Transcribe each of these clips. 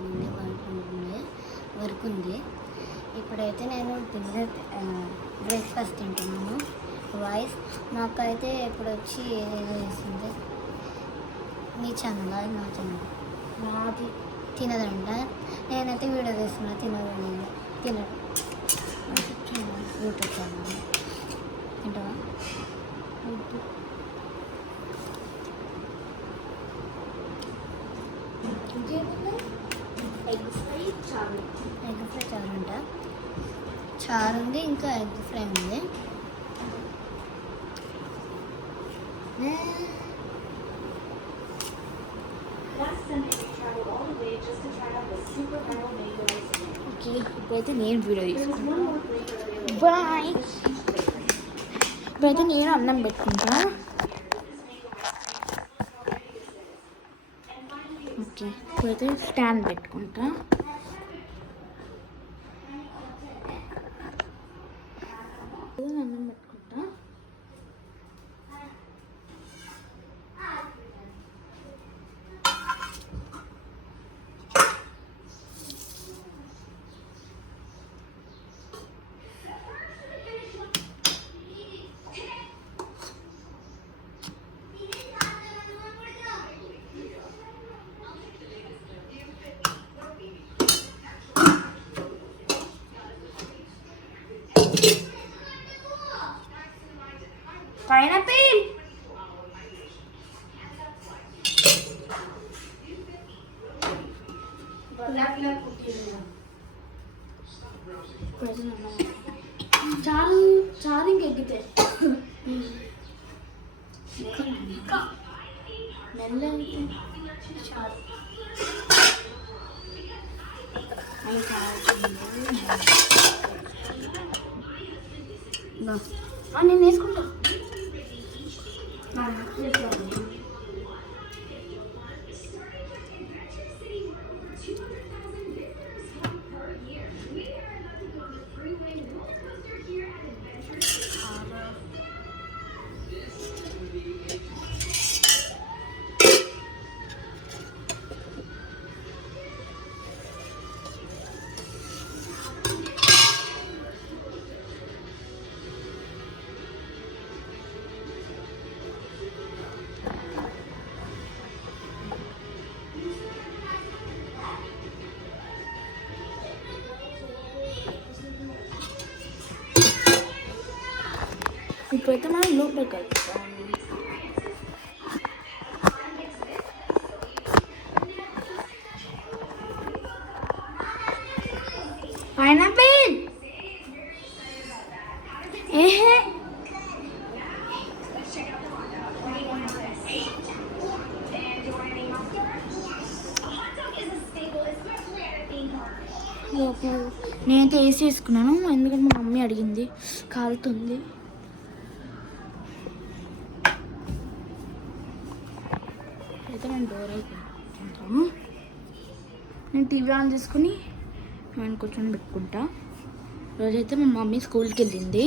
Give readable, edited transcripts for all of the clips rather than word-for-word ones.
చేయనండి, వర్క్ ఉంది. ఇప్పుడైతే నేను డిన్నర్ బ్రేక్ఫాస్ట్ తింటున్నాను. వాయిస్ నాకైతే ఇప్పుడు వచ్చి ఏదో వేసింది మీ ఛానల్, అది నా ఛానల్, నాది తినదంట. నేనైతే వీడియో తీస్తున్నా, తినదు యూట్యూబ్ ఛానల్. తింటావా? ఎగ్ ఫ్రై చారు అంట. చారు ఉంది, ఇంకా ఎగ్ ఫ్రై ఉంది. ఓకే, ఇప్పుడైతే నేను వీడియో తీసుకుంటాను. బాయ్. ఇప్పుడైతే నేను అన్నం పెట్టుకుంటా. ఓకే, ఇప్పుడైతే స్టాండ్ పెట్టుకుంటా. అన్నం పెట్టుకుంటా. Pineapple. చారు ఇంకెగ్గితే మెల్ల చారు నేను వేసుకుంటా. ఇప్పుడైతే మనం లోపలికి వెళ్తాం. పైనాపిల్ ఏహే నేనైతే ఏసీ వేసుకున్నాను, ఎందుకంటే మా మమ్మీ అడిగింది, కాలుతుంది. అయితే నేను డోర్ అయిపోతాను. నేను టీవీ ఆన్ చేసుకుని నేను కూర్చొని పెట్టుకుంటా. రోజైతే మా మమ్మీ స్కూల్కి వెళ్ళింది.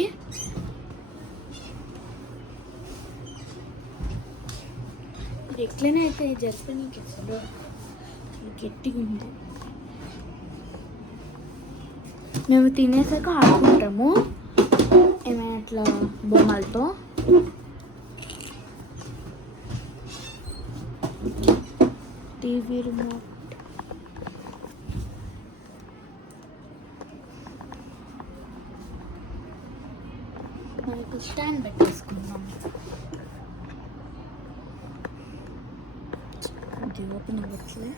ఎట్లనే అయితే జర్పనీకి గట్టిగా ఉంది. మేము తినేసాక ఆడుకుంటాము ఏమైనా అట్లా బొమ్మలతో. టీవీ రిమోట్ మనకు స్టాండ్ పెట్టేసుకుందాం. అది ఓపెన్ అవ్వట్లే.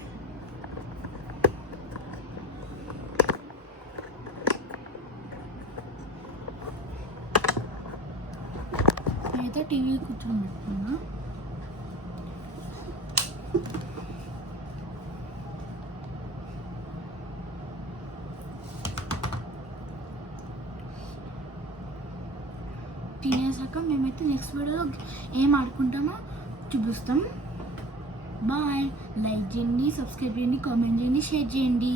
నేనైతే టీవీ కూర్చొని పెట్టుకున్నా. తినేసాక మేమైతే నెక్స్ట్ వీడియోలో ఏం ఆడుకుంటామో చూపిస్తాం. బాయ్. లైక్ చేయండి, సబ్స్క్రైబ్ చేయండి, కామెంట్ చేయండి, షేర్ చేయండి.